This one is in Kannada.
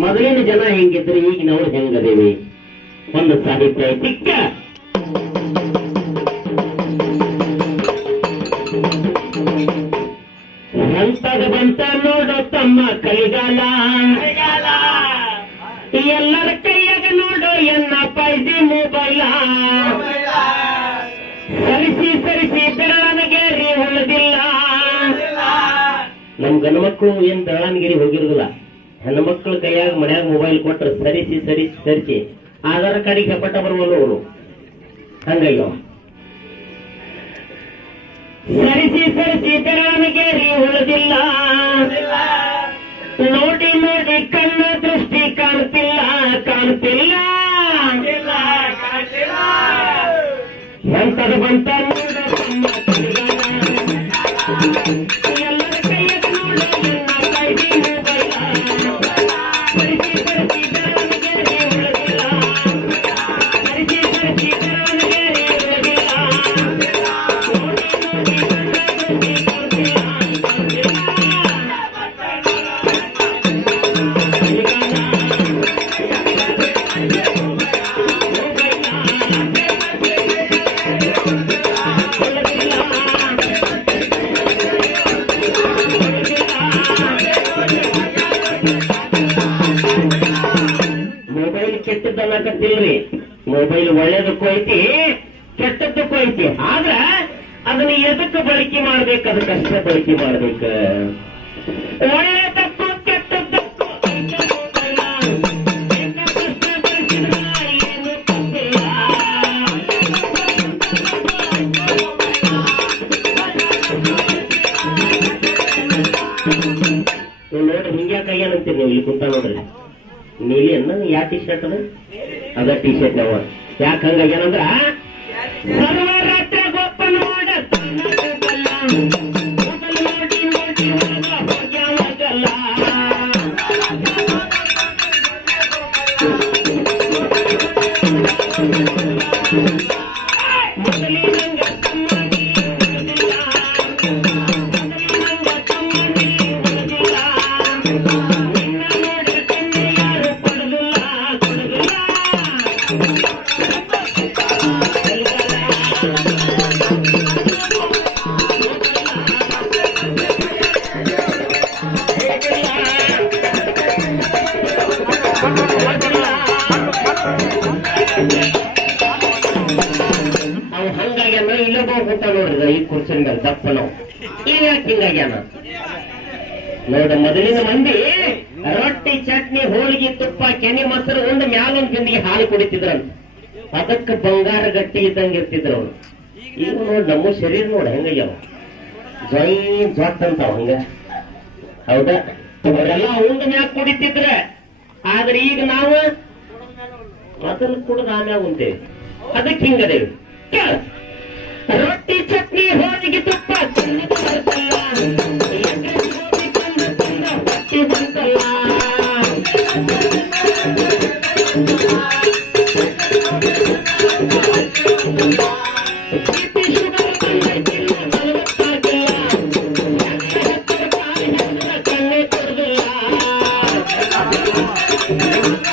ಮೊದಲಿನ ಜನ ಹೆಂಗಿದ್ರು ಈಗಿನವ್ರು ಹೆಂಗದೇವಿ? ಒಂದು ಸಾಹಿತ್ಯ ಚಿಕ್ಕ ಬಂತ ನೋಡು ತಮ್ಮ ಕೈಗಾಲ. ಎಲ್ಲರ ಕೈಯಾಗ ನೋಡು ಎನ್ನ ಪೈಜಿ ಮೊಬೈಲ ಸರಿಸಿ ಸರಿಸಿ ಬೆರಳನಗೇರಿ ಹೊಲದಿಲ್ಲ ನಮ್ ಗಂಡು ಮಕ್ಕಳು ಏನ್ ಬೆರಳನಗಿರಿ ಹೋಗಿರುದಿಲ್ಲ. ಹೆಣ್ಣು ಮಕ್ಕಳ ಕೈಯಾಗ ಮನ್ಯಾಗ ಮೊಬೈಲ್ ಕೊಟ್ರೆ ಸರಿಸಿ ಸರಿಸಿ ಸರಿಸಿ ಆಧಾರ್ ಕಾರ್ಡಿಗೆ ಹೆಪ್ಪಟ್ಟ ಬರುವಲ್ಲ ಅವರು ಹಂಗಯ್ಯೋ. ಸರಿಸಿ ಸರಿಸಿ ಬೆರವಣಿಗೆರಿ ಉಳಿದಿಲ್ಲ. ನೋಡಿ ನೋಡಿ ಕಣ್ಣ ದೃಷ್ಟಿ ಕಾಣ್ತಿಲ್ಲ ಕಾಣ್ತಿಲ್ಲ. ಎಂತದು ಬಂತ ಮೊಬೈಲ್ ಕೆಟ್ಟದ್ದನ್ನಕತ್ತಿಲ್ರಿ ಮೊಬೈಲ್ ಒಳ್ಳೇದಕ್ಕೂ ಐತಿ ಕೆಟ್ಟದ್ದಕ್ಕೂ ಐತಿ ಆದ್ರ ಅದನ್ನ ಎದಕ್ಕೆ ಬಳಕೆ ಮಾಡ್ಬೇಕು ಅದಕ್ಕಷ್ಟೇ ಬಳಕೆ ಮಾಡ್ಬೇಕ ಒಳ್ಳೇದಕ್ಕೂ ಕೆಟ್ಟದ್ದಕ್ಕೂ ಐತೆ ಮೊಬೈಲ. ಬೇಕಷ್ಟೇ ಬಳಸಿದ್ರ ಏನು ತಪ್ಪಿಲ್ಲ. ನೀವು ನೋಡ್ರಿ ಹಿಂಗ್ಯಾಕ ಏನಂತೀರಿ ನೀವು ಇಲ್ಲಿ ಕುಂತ ನೋಡ್ರಿ ನೀಲಿ ಅನ್ನ ಯಾವ ಟಿ ಶರ್ಟ್ ಅದ ಅದ ಟಿ ಶರ್ಟ್ ನಾವು ಯಾಕೆ ಹಂಗಾಗ್ಯಾನಂದ್ರ ಮೊದಲಿನಂಗ ಹಂಗಾಗ್ಯಾನ ಇಲ್ಲೊಬ್ಬ ಕೂತ ನೋಡಿದ ಈ ಕುರ್ಚಿನ ಮೇಲೆ ದಪ್ಪ ನಾವು ಈಗ ಹಿಂಗಾಗ್ಯಾನ ನೋಡ ಮೊದಲಿನ ಮಂದಿ ರೊಟ್ಟಿ ಚಟ್ನಿ ಹೋಳಿಗೆ ತುಪ್ಪ, ಕೆನೆ ಮೊಸರು ಉಂಡು ಮ್ಯಾಲೊಂದು ಬಿಂದಿಗೆ ಹಾಲು ಕುಡಿತಿದ್ರಂತ ಅದಕ್ಕೆ ಬಂಗಾರ ಗಟ್ಟಿ ಇದ್ದಂಗೆ ಇರ್ತಿದ್ರು ಅವ್ರು ಈಗ ನೋಡ್ ನಮ್ಮ ಶರೀರ ನೋಡ ಹೆಂಗಯ್ಯವ ಜೈ ಜೊಟ್ ಅಂತಾವ ಹಂಗ ಹೌದಾ? ಅವರೆಲ್ಲ ಉಂಡ ಮ್ಯಾಗ ಕುಡಿತಿದ್ರ. ಆದ್ರೆ ಈಗ ನಾವು ಅದನ್ನು ಕುಡಿದ ಆಮ್ಯಾಗ ಉಂಟೇವಿ ಅದಕ್ಕೆ ಹಿಂಗದೇವಿ ರೊಟ್ಟಿ ಚಟ್ನಿ ಹೋಳಿಗೆ ತುಪ್ಪ. BP sugar Música